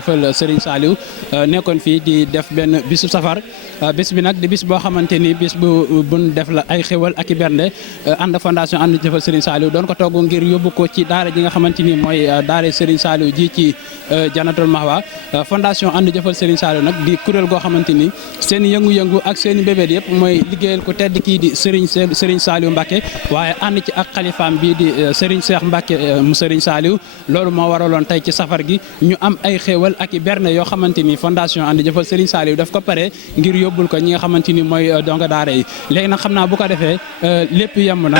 jëfal Serigne Saliou nekkoon fii di def benn bisu safar bis bi nag di bis boo xamante ni bis bu buñ def la ay xéwal ak i bernde ànd fondation ànd jëfal Serigne Saliou doon ko togg ngir yóbbu ko ci daara ji nga xamante ni mooy daara Serigne Saliou ji ci Jannatul Mahwa fondation ànd jëfal Serigne Saliou nag di kuréel goo xamante ni seen yëngu-yëngu ak seen i mbébét yëpp mooy liggéeyal ko tedd kii di Serigne Saliou Mbacké waaye ànd ci ak xalifaam bii di Serigne Cheikh Mbacké mu Serigne Saliou loolu moo waraloon tey ci safar gi ñu am ay xéewal ak i berne yoo xamante ni fondation ànd jëfal Serigne Saliou daf ko pare ngir yóbbul ko ñi nga xamante ni mooy donga daara yi léegi nag xam naa bu ko defee lépp yemb na.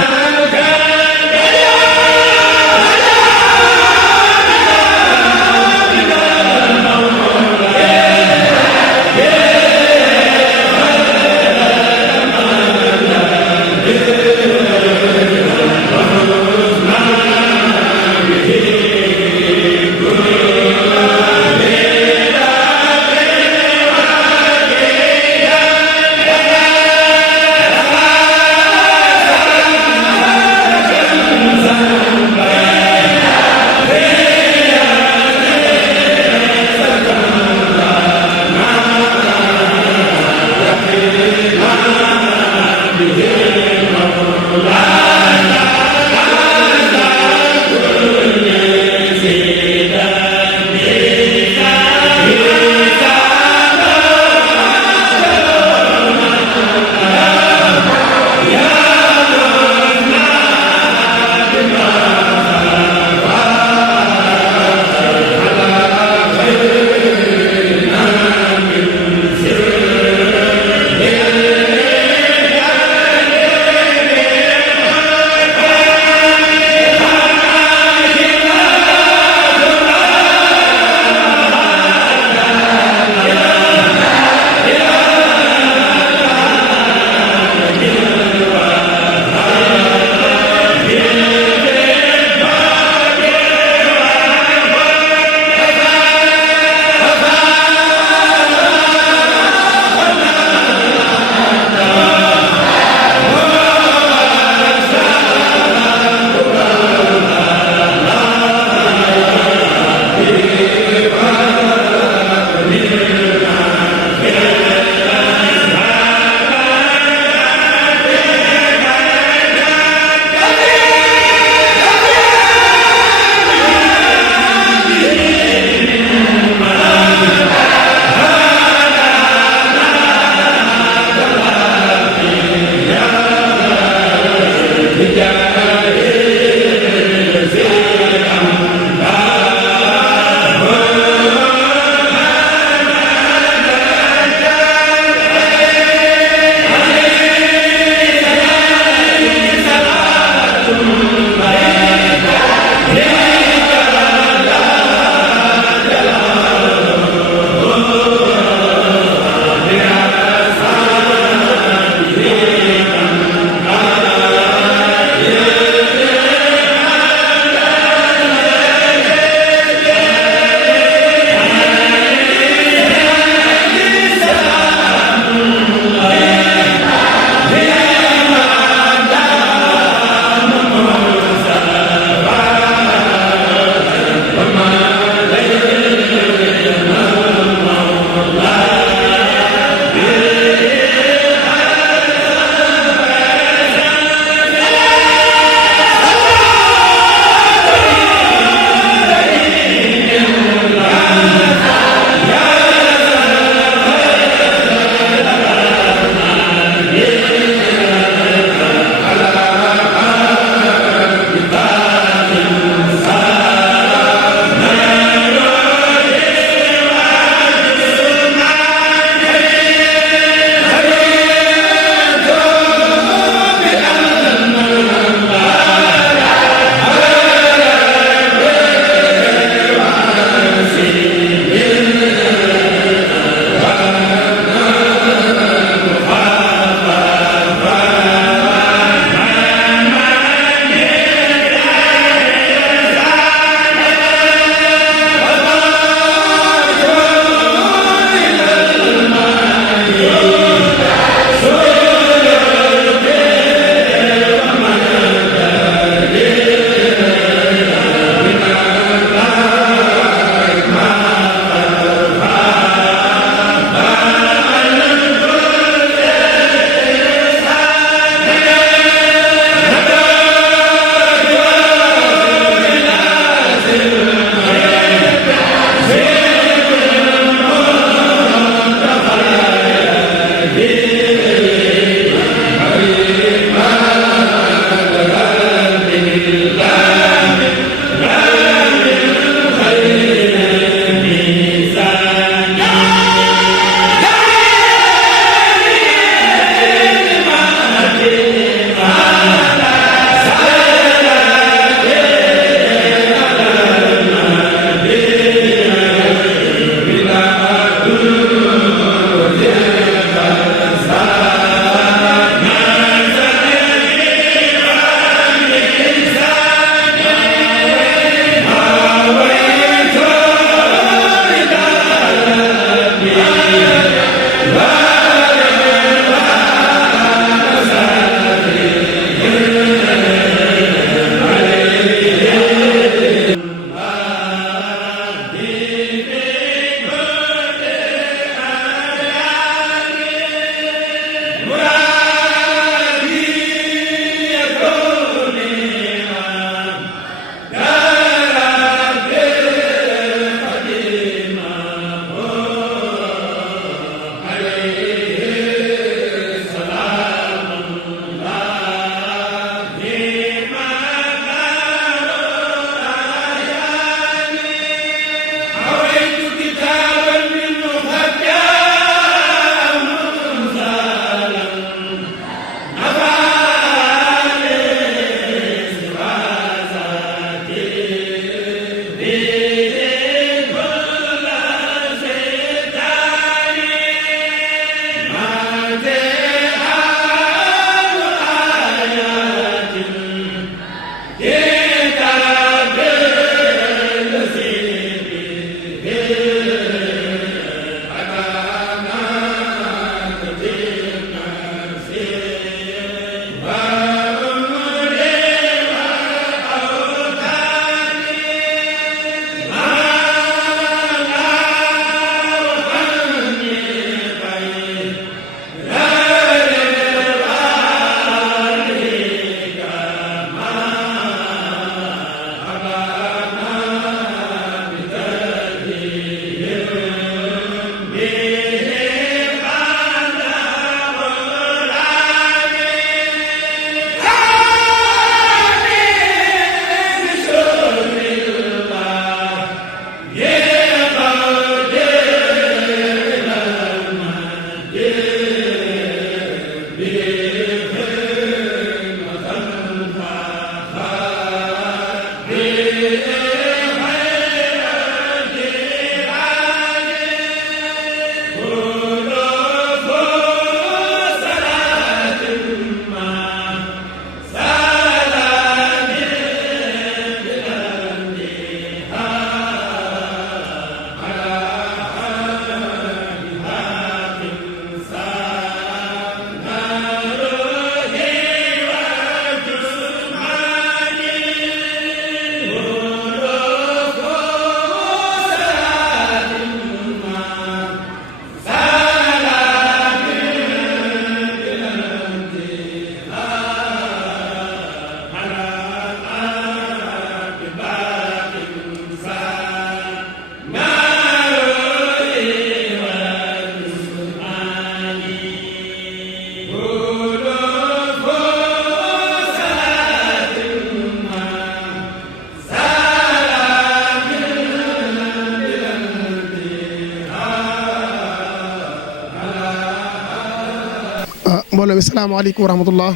asalaamaaleykum wa rahmatullah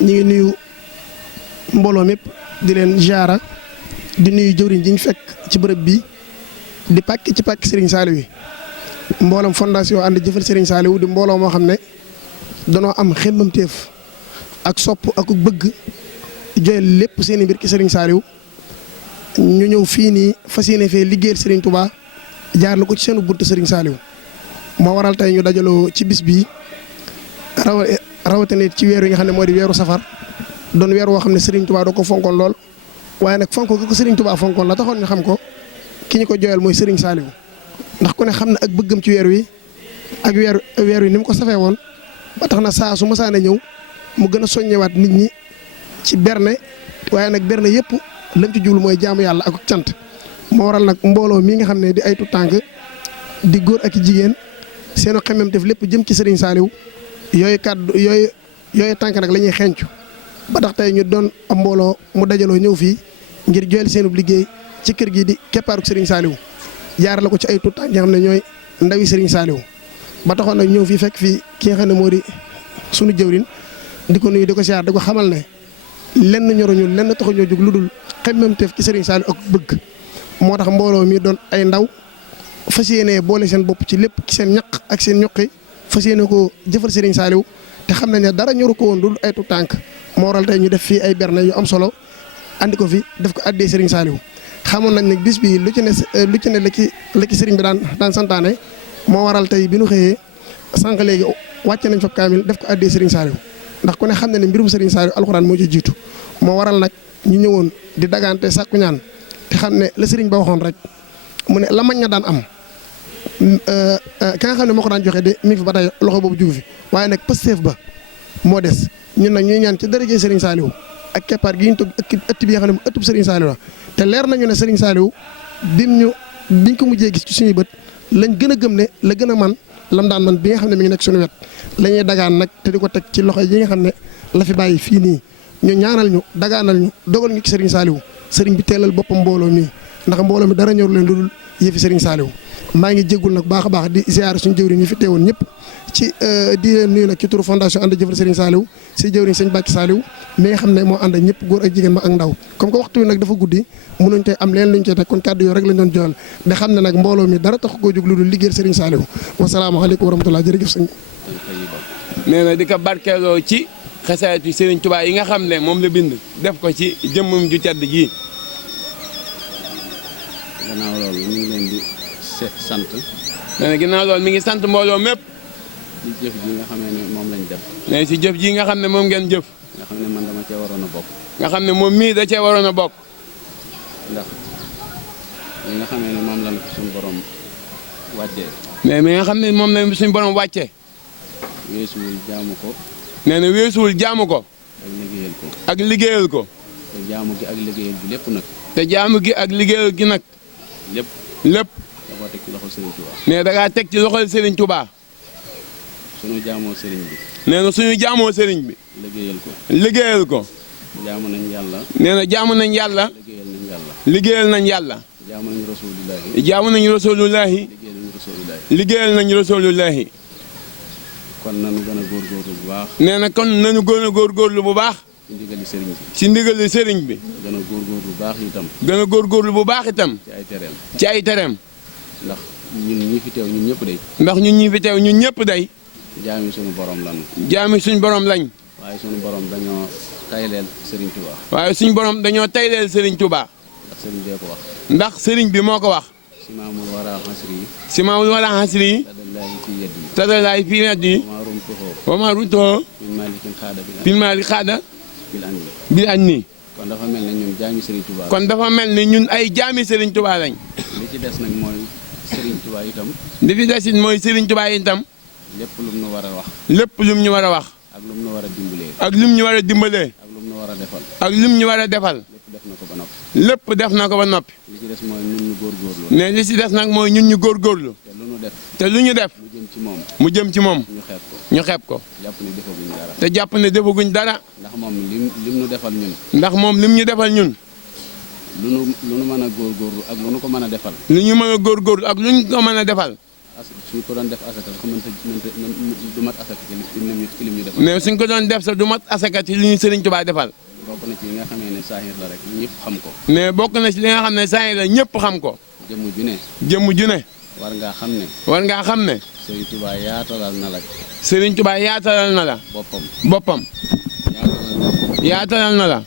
ñu ngi nuyu mbooloo mépp di leen jaara di nuyu jëwriñ ji ñu fekk ci bërëb bi di pàkk ci pàkk Serigne Saliou yi mbooloom fondation ànd jëfal Serigne Saliou di mbooloo moo xam ne danoo am xemmamteef ak sopp ak bëgg joyal lépp seeni mbir ki Serigne Saliou ñu ñëw fii nii fas yéene fee liggéeyal Serigne Touba jaar la ko ci seenu buntu Serigne Saliou moo waral tey ñu dajaloo ci bis bii rawatina ci weer yi nga xam ne moo di weeru safar doon weer woo xam ne Serigne Touba doo ko fonkoon lool waaye nag fonko gi ko Serigne Touba fonkoon la taxoon ñu xam ko ki ñu ko jooyal mooy Serigne Saliou ndax ku ne xam ne ak bëggam ci weer wi ak weer wi ni mu ko safee woon ba tax na saa su masaana ñëw mu gën a soññewaat nit ñi ci berne waaye nag berne yëpp lam ci jublu mooy jaamu yàlla ak cant moo waral nag mbooloo mii nga xam ne di ay tu tànk di góor ak jigéen seenu xemem def lépp jëm ci Serigne Saliou yooyu kàddu yooyu tànk nag la ñuy xencu ba tax tey ñu doon am mbooloo mu dajaloo ñëw fii ngir joyal seenub liggéey ci kër gi di keppaaruk Serigne Saliou jaarale ko ci ay tuut tànk yi nga xam ne ñooy ndawi Serigne Saliou ba taxoon nag ñëw fii fekk fii ki nga xam ne moo di sunu jëwrin di ko nuyu di ko siyaar di ko xamal ne lenn ñoruñu lenn taxuñoo jóg lu dul xemmemteef ci Serigne Saliou ak bëgg moo tax mbooloo mi doon ay ndaw fas yéenee boole seen bopp ci lépp ci seen ñaq ak seen ñuqi fas yéene ko jëfal Serigne Saliou te xam nañ ne dara ñoru ko woon lu dul ay tuut tànk moo waral tey ñu def fii ay berne yu am solo andi ko fi def ko addee Serigne Saliou xamoon nañ ne bis bi lu ci ne la ci Serigne bi daan santaane moo waral tey bi nu xëyee sànq léegi wàcce nañ fa kaamil def ko addee Serigne Saliou ndax ku ne xam ne ne mbirum Serigne Saliou alxuraan moo ci jiitu moo waral nag ñu ñëwoon di dagante sàkku ñaan te xam ne la Serigne ba waxoon rek mu ne la mañ na daan am ka nga xam ne moo ko daan joxe de mi ngi fi ba tey loxo boobu jugu fi waaye nag pësteef ba moo des ñun nag ñuy ñaan ci daraje Serigne Saliou ak keppaar gi ñu toog ëtt bi nga xam ne mu ëttub Serigne Saliou la te leer nañu ne Serigne Saliou biñ ko mujjee gis ci suñuy bët lañ gën a gëm ne la gën a man lam daan man bi nga xam ne mi ngi nekk suñu wet la ñuy dagaan nag te di ko teg ci loxo yi nga xam ne la fi bàyyi fii nii ñu ñaanal ñu dagaanal ñu dogal ñu ci Serigne Saliou Serigne bi teelal boppam mbooloo mi ndax mbooloo mi dara ñor leen lu dul yëfi Serigne Saliou maa ngi jéggul nag baax a baax di ziar suñu jëwriñ ñi fi teewoon ñëpp ci di leen nuyu nag ci turu fondation ànd jëfal Serigne Saliou si jëwriñ sëñ Bàkki Saliou mi nga xam ne moo ànd ak ñëpp góor ak jigéen ma ak ndaw comme que waxtu wi nag dafa guddi mënuñ tey am leen luñ cee teg kon kàddu yoo rek lañ doon joxal da xam ne nag mbooloo mi dara tax koo jóg lu dul liggéeyal Serigne Saliou wasalaamaaleykum wa rahmatulah jërëjëf sëñ nee na di ko barkeeloo ci xasaayatu Serigne Touba yi nga xam ne moom la bind def ko ci jëmmum ju tedd ji. gannaaw loolu mi ngi leen di sant. nee na ginnaaw loolu mi ngi sant mbooloo mépp. ci jëf ji nga xam ne moom lañ def. nee si jëf ji nga xam ne moom ngeen jëf. nga xam ne man dama cee waroon a bokk. nga xam ne moom mii da cee waroon a bokk. ndax li nga xam ne moom lañ suñu borom wàccee. mais mi nga xam ne moom lañ suñu borom wàccee. weesuwul jaamu ko. nee na weesuwul jaamu ko. ak liggéeyal ko. ak liggéeyal ko. te jaamu gi ak liggéeyal bi lépp nag. te jaamu gi ak liggéeyal gi nag. lépp. lépp. da koo teg ci loxol Serigne Touba. nee da ngaa teg ci loxol Serigne Touba. suñu jaamoo Serigne bi. nee na suñu jaamoo Serigne bi. liggéeyal ko. liggéeyal ko. jaamu nañ yàlla. nee na jaamu nañ yàlla. liggéeyal nañ yàlla. liggéeyal nañ yàlla. jaamu nañ rasulullahi. jaamu nañ rasulullahi. liggéeyal nañ rasulullahi. liggéeyal nañ rasulullahi. kon nañu gën a góorgóorlu bu baax. nee na kon nañu gën a góorgóorlu bu baax. ci ndigali Serigne bi. ci ndigali Serigne bi. gën a góorgóorlu bu baax itam. gën a góorgóorlu bu baax itam. ci ay tereem. ci ay tereem. ndax ñun ñi fi teew ñun ñëpp day. ndax ñun ñi fi teew ñun ñëpp day. jaami suñu borom lañu. jaami suñu borom lañ. waaye suñu borom dañoo tayleel Serigne Touba. waaye suñu borom dañoo tayleel Serigne Touba. ndax Serigne bee ko wax. ndax Serigne bi moo ko wax. simaamul wara xasri yi. simaamul wara xasri yi. tadallaahi fi yeddi. tadallaahi fi yeddi. wama rumtuhoo. wama rumtuhoo. bil maalikin xaada bil maali xaada. bil anni. bil anni. kon dafa mel ne ñun jaami Serigne Touba. kon dafa mel ni ñun ay jaami Serigne Touba lañ. li ci des nag mooy Serigne Touba itam. li fi des it mooy Serigne Touba itam. lépp lum nu war a wax. lépp lum ñu war a wax. ak lum nu war a dimbalee. ak lum ñu war a dimbalee. ak lum nu war a defal. ak lum ñu war a defal. lépp def na ko ba noppi. lépp def na ko ba noppi. li ci des mooy ñun ñu góorgóorlu. ne li ci des nag mooy ñun ñu góorgóorlu. te lu nu def. te lu ñu def. mu jëm ci moom. mu jëm ci moom. ñu xeeb ko. ñu xeeb ko. jàpp ne defaguñ dara. te jàpp ne defaguñ dara. ndax moom lim nu defal ñun. ndax moom lim ñu defal ñun. lu nu mën a góorgóorlu ak lu nu ko mën a defal. lu ñu mën a góorgóorlu ak lu ñu ko mën a defal. suñ ko doon def asaka sax du mat asaka ci lim ñu defal. mais suñ ko doon def sax du mat asaka ci li ñu Serigne Touba defal. bokk na ci li nga xamee ne saahir la rek ñëpp xam ko. mais bokk na ci li nga xam ne saahir la ñëpp xam ko. jëmm ju ne. jëmm ju ne. war ngaa xam ne. war ngaa xam ne. Serigne Touba yaatalal na la. Serigne Touba yaatalal na la. boppam. yaatalal na la.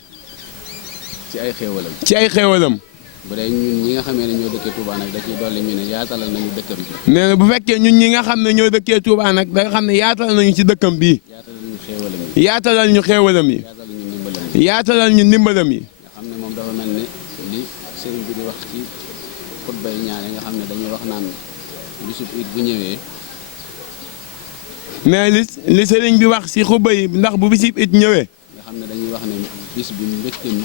ci ay xéewalam. ci ay xéewalam. bu dee ñun ñi nga xamee ne ñoo dëkkee Touba nag da ciy dolli ñu ne yaatalal nañu dëkkam bi. nee na bu fekkee ñun ñi nga xam ne ñoo dëkkee Touba nag da nga xam ne yaatalal nañu ci dëkkam bii. yaatalal ñu xéewalam yi. yaatalal ñu xéewalam yi. yaatalal ñu ndimbalam yi. nga xam ne moom dafa mel ne li sëriñ bi di wax ci xutba yi ñaare nga xam ne dañuy wax naan bisub it bu ñëwee. mais li sëriñ bi wax si xutba yi ndax bu bisub it ñëwee. nga xam ne dañuy wax ne bis bi mbégteem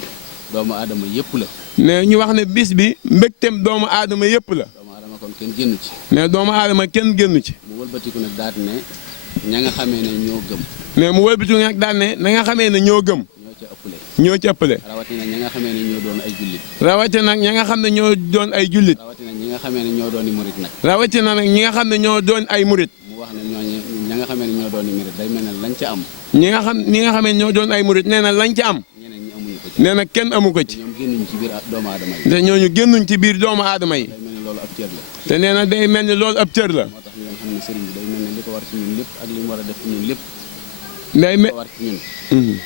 doomu aadama yëpp la. mais ñu wax ne bis bi mbégteem doomu aadama yëpp la. doomu aadama kon kenn génnu ci. mais doomu aadama kenn génnu ci. mu wëlbatiku nag daal ne ña nga xamee ne ñoo gëm. mais mu wëlbatiku nag daal ne na nga xamee ne ñoo gëm. ñoo ci ëppale. rawatina ñi nga xamee ne ñoo doon ay jullit. rawatina nag ñi nga xam ne ñoo doon ay jullit. rawatina ñi nga xamee ne ñoo doon i murit nag. rawatina nag ñi nga xam ne ñoo doon ay murit. mu wax ne ñooñu ñi nga xamee ne ñoo doon i murit day mel ne lañ ca am. ñi nga xam ne ñoo doon ay murit nee na lañ ca am. ñeneen ñi amuñu ko ci. nee na kenn amu ko ci. ñoom génnuñ ci biir doomu aadama yi. te ñooñu génnuñ ci biir doomu aadama yi. day mel ne loolu ab cër la. te nee na day mel ni loolu ab cër la. moo tax ngeen xam ne sëriñ bi day mel ne li ko war ci ñun lépp ak li mu war a def ci ñun lépp. day li ko war ci ñun.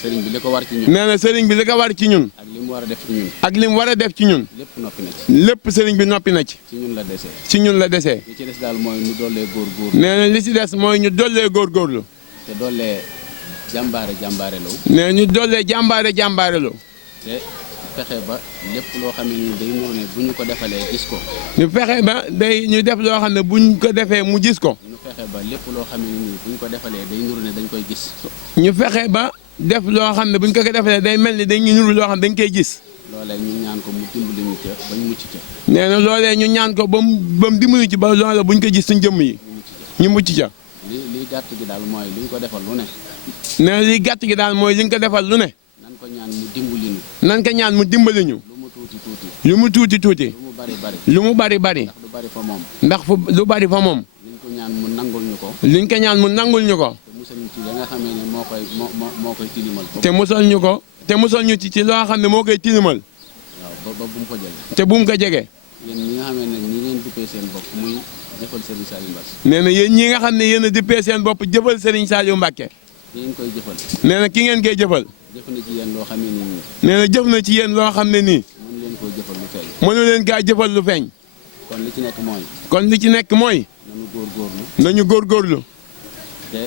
sëriñ bi li ko war ci ñun. nee na sëriñ bi li ko war ci ñun. ak li mu war a def ci ñun. ak li mu war a def ci ñun. lépp noppi na ci. lépp sëriñ bi noppi na ci. ci ñun la desee. ci ñun la desee. li ci des daal mooy ñu dollee góorgóorlu. nee na li ci des mooy ñu dollee góorgóorlu. te dollee jàmbaare law. nee ñu dollee jàmbaare law. te fexe ba lépp loo xam ne nii day ñëw ne bu ñu ko defalee gis ko. ñu fexe ba ñu def loo xam ne buñ ko defee mu gis ko. ñu fexe ba lépp loo xam ne nii bu ñu ko defalee day nuru ne dañ koy gis. ñu fexe ba def loo xam ne buñ ko defalee day mel ni dañuy nuru loo xam ne dañ koy gis. loolee ñu ñaan ko mu dimbali ñu ca bañ mucc ca. nee na loolee ñu ñaan ko ba mu dimbali ci ba loola buñ ko gis suñ jëmm yi. ñu mucc ca. li gàtt gi daal mooy li ñu ko defal lu ne. nee na li gàtt gi daal mooy li ñu ko defal lu ne. nan ko ñaan mu dimbali ñu. nan ko ñaan mu dimbali ñu. lu mu tuuti tuuti. lu mu tuuti tuuti. lu mu bari bari. lu mu bari bari. ndax du bari fa moom. ndax lu bari fa moom. liñ ko ñaan mu nangul ñu ko. liñ ko ñaan mu nangul ñu ko. te musal ñu ci la nga xamee ne moo koy tilimal. te musal ñu ko te musal ñu ci loo xam ne moo koy tilimal. waaw ba bu mu ko jege. te bu mu ko jege. yéen ñi nga xamee ne ñi ngeen duppee seen bopp muy jëfal Serigne Saliou Mbacké. nee na yéen ñi nga xam ne yéen a dippee seen bopp jëfal Serigne Saliou Mbacké. ki ngeen koy jëfal. nee na ki ngeen koy jëfal. jëf na ci yéen loo xam ne nii. nee na jëf na ci yéen loo xam ne nii. mënu leen koo jëfal lu feeñ. mënu leen kaa jëfal lu feeñ. kon li ci nekk mooy. kon li ci nekk mooy. nañu góorgóorlu. nañu góorgóorlu. te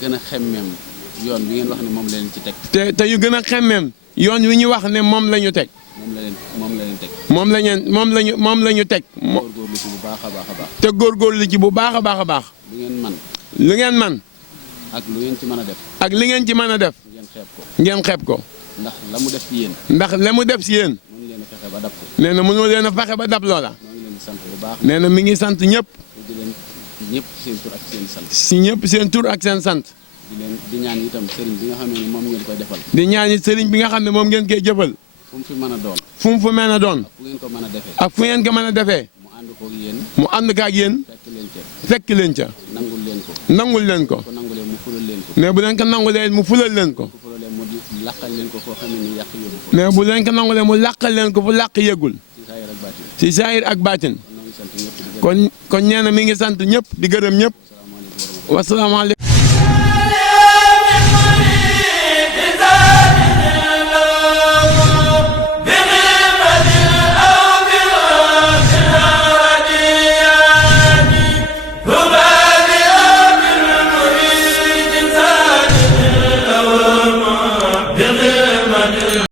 gën a xemmeem yoon bi ngeen wax ne moom la leen ci teg. te yu gën a xemmeem yoon wi ñu wax ne moom la ñu teg. moom la leen teg. moom la ñu teg. góorgóorlu ci bu baax a baax a baax. te góorgóorlu ci bu baax a baax a baax. lu ngeen man. lu ngeen man. ak lu ngeen ci mën a def. ak li ngeen ci mën a def. ngeen xeeb ko. ngeen xeeb ko. ndax la mu def ci yéen. ndax la mu def ci yéen. mënu leen a fexe ba dab ko. nee na mënoo leen a fexe ba dab loola. moo ngi leen di sant bu baax. nee na mi ngi sant ñëpp. di leen ñëpp seen tur ak seen sant. si ñëpp seen tur ak seen sant. di ñaan itam sëriñ bi nga xam ne moom ngeen koy defal. di ñaan sëriñ bi nga xam ne moom ngeen koy jëfal. fu mu fi mën a doon. fu mu fa mën a doon. fu ngeen ko mën a defee. ak fu ngeen ko mën a defee. mu ànd koog yéen. mu ànd kaag yéen. fekk leen ca. nangul leen ko. nangul leen ko. ko nangulee mu fulal leen ko. mais bu leen ko nangulee mu fulal leen ko. ko fulalee mu laqal leen ko foo xam ne ni yàq yóbbu ko. mais bu leen ko nangulee mu làqal leen ko fu làq yëgul. ci saayir ak baatin. ci saayir ak baatin. kon nee na mi ngi sant ñëpp di gërëm ñëpp. wasalaamaaleykum.